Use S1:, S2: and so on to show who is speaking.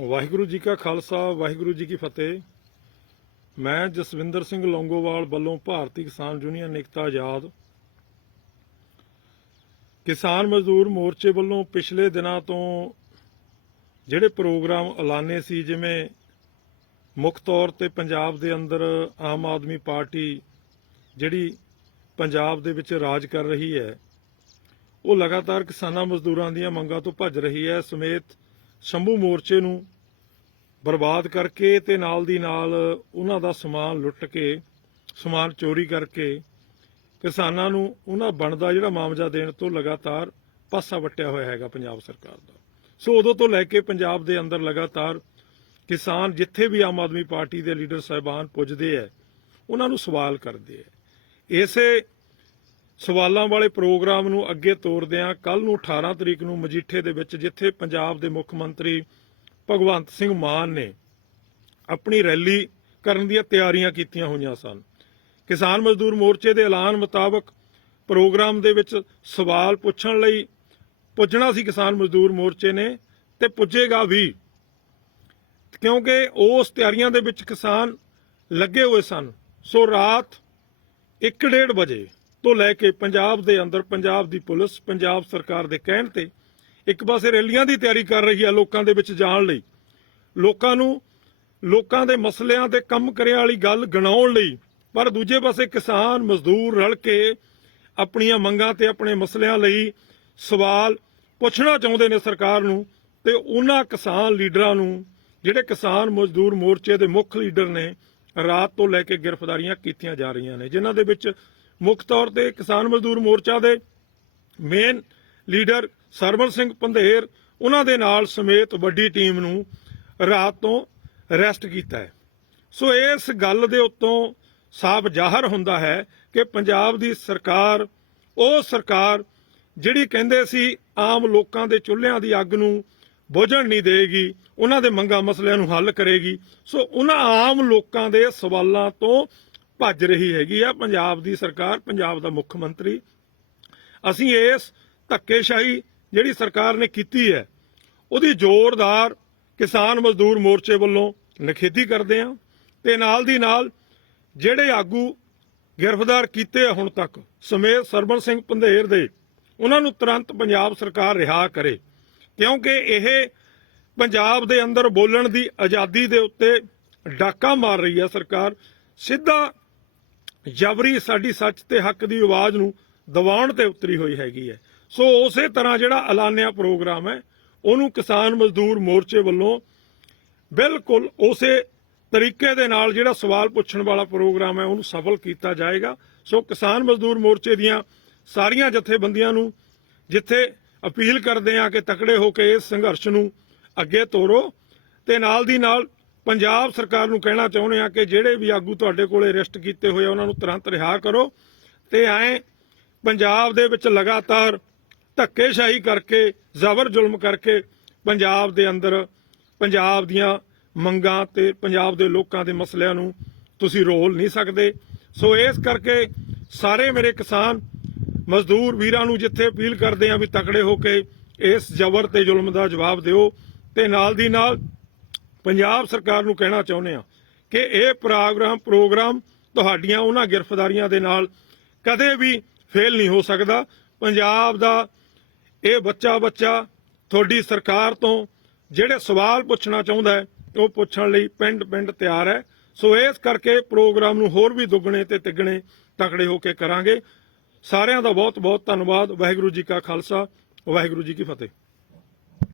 S1: ਵਾਹਿਗੁਰੂ ਜੀ ਕਾ ਖਾਲਸਾ, ਵਾਹਿਗੁਰੂ ਜੀ ਕੀ ਫਤਿਹ। ਮੈਂ ਜਸਵਿੰਦਰ ਸਿੰਘ ਲੌਂਗੋਵਾਲ ਵੱਲੋਂ ਭਾਰਤੀ ਕਿਸਾਨ ਯੂਨੀਅਨ ਏਕਤਾ ਆਜ਼ਾਦ। ਕਿਸਾਨ ਮਜ਼ਦੂਰ ਮੋਰਚੇ ਵੱਲੋਂ ਪਿਛਲੇ ਦਿਨਾਂ ਤੋਂ ਜਿਹੜੇ ਪ੍ਰੋਗਰਾਮ ਐਲਾਨੇ ਸੀ, ਜਿਵੇਂ ਮੁੱਖ ਤੌਰ ਤੇ ਪੰਜਾਬ ਦੇ ਅੰਦਰ ਆਮ ਆਦਮੀ ਪਾਰਟੀ ਜਿਹੜੀ ਪੰਜਾਬ ਦੇ ਵਿੱਚ ਰਾਜ ਕਰ ਰਹੀ ਹੈ, ਉਹ ਲਗਾਤਾਰ ਕਿਸਾਨਾਂ ਮਜ਼ਦੂਰਾਂ ਦੀਆਂ ਮੰਗਾਂ ਤੋਂ ਭੱਜ ਰਹੀ ਹੈ। ਸਮੇਤ ਸ਼ੰਭੂ ਮੋਰਚੇ ਨੂੰ ਬਰਬਾਦ ਕਰਕੇ ਤੇ ਨਾਲ ਦੀ ਨਾਲ ਉਹਨਾਂ ਦਾ ਸਮਾਨ ਲੁੱਟ ਕੇ, ਸਮਾਨ ਚੋਰੀ ਕਰਕੇ ਕਿਸਾਨਾਂ ਨੂੰ ਉਹਨਾਂ ਬਣਦਾ ਜਿਹੜਾ ਮਾਮਜਾ ਦੇਣ ਤੋਂ ਲਗਾਤਾਰ ਪਾਸਾ ਵਟਿਆ ਹੋਇਆ ਹੈਗਾ ਪੰਜਾਬ ਸਰਕਾਰ ਦਾ। ਸੋ ਉਦੋਂ ਤੋਂ ਲੈ ਕੇ ਪੰਜਾਬ ਦੇ ਅੰਦਰ ਲਗਾਤਾਰ ਕਿਸਾਨ ਜਿੱਥੇ ਵੀ ਆਮ ਆਦਮੀ ਪਾਰਟੀ ਦੇ ਲੀਡਰ ਸਾਹਿਬਾਨ ਪੁੱਜਦੇ ਐ, ਉਹਨਾਂ ਨੂੰ ਸਵਾਲ ਕਰਦੇ ਐ। ਇਸੇ ਸਵਾਲਾਂ ਵਾਲੇ ਪ੍ਰੋਗਰਾਮ ਨੂੰ ਅੱਗੇ ਤੋਰਦਿਆਂ ਕੱਲ ਨੂੰ 18 ਤਰੀਕ ਨੂੰ ਮਜੀਠੇ ਦੇ ਵਿੱਚ ਜਿੱਥੇ ਪੰਜਾਬ ਦੇ ਮੁੱਖ ਮੰਤਰੀ ਭਗਵੰਤ ਸਿੰਘ ਮਾਨ ਨੇ ਆਪਣੀ ਰੈਲੀ ਕਰਨ ਦੀਆਂ ਤਿਆਰੀਆਂ ਕੀਤੀਆਂ ਹੋਈਆਂ ਸਨ। ਕਿਸਾਨ ਮਜ਼ਦੂਰ ਮੋਰਚੇ ਦੇ ਐਲਾਨ ਮੁਤਾਬਕ ਪ੍ਰੋਗਰਾਮ ਦੇ ਵਿੱਚ ਸਵਾਲ ਪੁੱਛਣ ਲਈ ਪੁੱਜਣਾ ਸੀ ਕਿਸਾਨ ਮਜ਼ਦੂਰ ਮੋਰਚੇ ਨੇ ਤੇ ਪੁੱਜੇਗਾ ਵੀ, ਕਿਉਂਕਿ ਉਸ ਤਿਆਰੀਆਂ ਦੇ ਵਿੱਚ ਕਿਸਾਨ ਲੱਗੇ ਹੋਏ ਸਨ। ਸੋ ਰਾਤ 1:30 ਵਜੇ ਤੋਂ ਲੈ ਕੇ ਪੰਜਾਬ ਦੇ ਅੰਦਰ, ਪੰਜਾਬ ਦੀ ਪੁਲਿਸ, ਪੰਜਾਬ ਸਰਕਾਰ ਦੇ ਕਹਿਣ ਤੇ ਇੱਕ ਪਾਸੇ ਰੈਲੀਆਂ ਦੀ ਤਿਆਰੀ ਕਰ ਰਹੀ ਹੈ ਲੋਕਾਂ ਦੇ ਵਿੱਚ ਜਾਣ ਲਈ। ਲੋਕਾਂ ਨੂੰ, ਲੋਕਾਂ ਦੇ ਮਸਲਿਆਂ ਤੇ ਕੰਮ ਕਰਿਆ ਵਾਲੀ ਗੱਲ ਗਣਾਉਣ ਲਈ, ਪਰ ਦੂਜੇ ਪਾਸੇ ਕਿਸਾਨ, ਮਜ਼ਦੂਰ ਰਲ ਕੇ ਆਪਣੀਆਂ ਮੰਗਾਂ ਤੇ ਆਪਣੇ ਮਸਲਿਆਂ ਲਈ ਸਵਾਲ ਪੁੱਛਣਾ ਚਾਹੁੰਦੇ ਨੇ ਸਰਕਾਰ ਨੂੰ ਤੇ ਉਹਨਾਂ ਕਿਸਾਨ ਲੀਡਰਾਂ ਨੂੰ, ਜਿਹੜੇ ਕਿਸਾਨ ਮਜ਼ਦੂਰ ਮੋਰਚੇ ਦੇ ਮੁੱਖ ਲੀਡਰ ਨੇ, ਰਾਤ ਤੋਂ ਲੈ ਕੇ ਗ੍ਰਿਫਤਾਰੀਆਂ ਕੀਤੀਆਂ ਜਾ ਰਹੀਆਂ ਨੇ, ਜਿਨ੍ਹਾਂ ਦੇ ਵਿੱਚ ਮੁੱਖ ਤੌਰ ਤੇ ਕਿਸਾਨ ਮਜ਼ਦੂਰ ਮੋਰਚਾ ਦੇ ਮੇਨ ਲੀਡਰ ਸਰਵਨ ਸਿੰਘ ਪੰਧੇਰ, ਉਹਨਾਂ ਦੇ ਨਾਲ ਸਮੇਤ ਵੱਡੀ ਟੀਮ ਨੂੰ ਰਾਤ ਤੋਂ ਅਰੈਸਟ ਕੀਤਾ ਹੈ। ਸੋ ਇਸ ਗੱਲ ਦੇ ਉੱਤੋਂ ਸਾਫ਼ ਜ਼ਾਹਰ ਹੁੰਦਾ ਹੈ ਕਿ ਪੰਜਾਬ ਦੀ ਸਰਕਾਰ, ਉਹ ਸਰਕਾਰ ਜਿਹੜੀ ਕਹਿੰਦੇ ਸੀ ਆਮ ਲੋਕਾਂ ਦੇ ਚੁੱਲ੍ਹਿਆਂ ਦੀ ਅੱਗ ਨੂੰ ਬੁਝਣ ਨਹੀਂ ਦੇਗੀ ਉਹਨਾਂ ਦੇ ਮੰਗਾਂ ਮਸਲਿਆਂ ਨੂੰ ਹੱਲ ਕਰੇਗੀ। ਸੋ ਉਹਨਾਂ ਆਮ ਲੋਕਾਂ ਦੇ ਸਵਾਲਾਂ ਤੋਂ ਭੱਜ ਰਹੀ ਹੈਗੀ ਆ ਪੰਜਾਬ ਦੀ ਸਰਕਾਰ, ਪੰਜਾਬ ਦਾ ਮੁੱਖ ਮੰਤਰੀ। ਅਸੀਂ ਇਸ ਧੱਕੇਸ਼ਾਹੀ ਜਿਹੜੀ ਸਰਕਾਰ ਨੇ ਕੀਤੀ ਹੈ, ਉਹਦੀ ਜ਼ੋਰਦਾਰ ਕਿਸਾਨ ਮਜ਼ਦੂਰ ਮੋਰਚੇ ਵੱਲੋਂ ਨਿਖੇਧੀ ਕਰਦੇ ਆ ਤੇ ਨਾਲ ਦੀ ਨਾਲ ਜਿਹੜੇ ਆਗੂ ਗ੍ਰਿਫਤਾਰ ਕੀਤੇ ਆ ਹੁਣ ਤੱਕ ਸਮੇਤ ਸਰਬਨ ਸਿੰਘ ਪੰਧੇਰ ਦੇ, ਉਹਨਾਂ ਨੂੰ ਤੁਰੰਤ ਪੰਜਾਬ ਸਰਕਾਰ ਰਿਹਾ ਕਰੇ। ਕਿਉਂਕਿ ਇਹ ਪੰਜਾਬ ਦੇ ਅੰਦਰ ਬੋਲਣ ਦੀ ਆਜ਼ਾਦੀ ਦੇ ਉੱਤੇ ਡਾਕਾ ਮਾਰ ਰਹੀ ਹੈ ਸਰਕਾਰ। ਸਿੱਧਾ ਜਬਰੀ ਸਾਡੀ ਸੱਚ ਤੇ ਹੱਕ ਦੀ ਆਵਾਜ਼ ਨੂੰ ਦਬਾਉਣ ਤੇ ਉਤਰੀ ਹੋਈ ਹੈਗੀ ਹੈ। ਸੋ ਉਸੇ ਤਰ੍ਹਾਂ ਜਿਹੜਾ ਐਲਾਨਿਆ ਪ੍ਰੋਗਰਾਮ ਹੈ, ਉਹਨੂੰ ਕਿਸਾਨ ਮਜ਼ਦੂਰ ਮੋਰਚੇ ਵੱਲੋਂ ਬਿਲਕੁਲ ਉਸੇ ਤਰੀਕੇ ਦੇ ਨਾਲ ਜਿਹੜਾ ਸਵਾਲ ਪੁੱਛਣ ਵਾਲਾ ਪ੍ਰੋਗਰਾਮ ਹੈ, ਉਹਨੂੰ ਸਫਲ ਕੀਤਾ ਜਾਏਗਾ। ਸੋ ਕਿਸਾਨ ਮਜ਼ਦੂਰ ਮੋਰਚੇ ਦੀਆਂ ਸਾਰੀਆਂ ਜਥੇਬੰਦੀਆਂ ਨੂੰ ਜਿੱਥੇ ਅਪੀਲ ਕਰਦੇ ਆ ਕਿ ਤਕੜੇ ਹੋ ਕੇ ਇਸ ਸੰਘਰਸ਼ ਨੂੰ ਅੱਗੇ ਤੋਰੋ ਤੇ ਨਾਲ ਦੀ ਨਾਲ ਪੰਜਾਬ ਸਰਕਾਰ ਨੂੰ ਕਹਿਣਾ ਚਾਹੁੰਦੇ ਆ ਕਿ ਜਿਹੜੇ ਵੀ ਆਗੂ ਤੁਹਾਡੇ ਕੋਲੇ ਅਰੈਸਟ ਕੀਤੇ ਹੋਏ ਆ, ਉਹਨਾਂ ਨੂੰ ਤੁਰੰਤ ਰਿਹਾ ਕਰੋ ਤੇ ਐ ਪੰਜਾਬ ਦੇ ਵਿੱਚ ਲਗਾਤਾਰ ਧੱਕੇਸ਼ਾਹੀ ਕਰਕੇ, ਜ਼ਬਰ ਜ਼ੁਲਮ ਕਰਕੇ ਪੰਜਾਬ ਦੇ ਅੰਦਰ ਪੰਜਾਬ ਦੀਆਂ ਮੰਗਾਂ ਤੇ ਪੰਜਾਬ ਦੇ ਲੋਕਾਂ ਦੇ ਮਸਲਿਆਂ ਨੂੰ ਤੁਸੀਂ ਰੋਲ ਨਹੀਂ ਸਕਦੇ। ਸੋ ਇਸ ਕਰਕੇ ਸਾਰੇ ਮੇਰੇ ਕਿਸਾਨ, ਮਜ਼ਦੂਰ ਵੀਰਾਂ ਨੂੰ ਜਿੱਥੇ ਅਪੀਲ ਕਰਦੇ ਆ ਵੀ ਤਕੜੇ ਹੋ ਕੇ ਇਸ ਜ਼ਬਰ ਤੇ ਜ਼ੁਲਮ ਦਾ ਜਵਾਬ ਦਿਓ ਤੇ ਨਾਲ ਦੀ ਨਾਲ ਪੰਜਾਬ ਸਰਕਾਰ ਨੂੰ ਕਹਿਣਾ ਚਾਹੁੰਦੇ ਆ ਕਿ ਇਹ ਪ੍ਰੋਗਰਾਮ ਪ੍ਰੋਗਰਾਮ ਤੁਹਾਡੀਆਂ ਉਹਨਾਂ ਗ੍ਰਿਫਤਾਰੀਆਂ ਦੇ ਨਾਲ ਕਦੇ ਵੀ ਫੇਲ ਨਹੀਂ ਹੋ ਸਕਦਾ। ਪੰਜਾਬ ਦਾ ਇਹ ਬੱਚਾ ਬੱਚਾ ਤੁਹਾਡੀ ਸਰਕਾਰ ਤੋਂ ਜਿਹੜੇ ਸਵਾਲ ਪੁੱਛਣਾ ਚਾਹੁੰਦਾ ਹੈ, ਉਹ ਪੁੱਛਣ ਲਈ ਪਿੰਡ ਪਿੰਡ ਤਿਆਰ ਹੈ। ਸੋ ਇਸ ਕਰਕੇ ਪ੍ਰੋਗਰਾਮ ਨੂੰ ਹੋਰ ਵੀ ਦੁੱਗਣੇ ਤੇ ਤਿੱਗਣੇ ਤਕੜੇ ਹੋ ਕੇ ਕਰਾਂਗੇ। ਸਾਰਿਆਂ ਦਾ ਬਹੁਤ ਬਹੁਤ ਧੰਨਵਾਦ। ਵਾਹਿਗੁਰੂ ਜੀ ਕਾ ਖਾਲਸਾ, ਵਾਹਿਗੁਰੂ ਜੀ ਕੀ ਫਤਿਹ।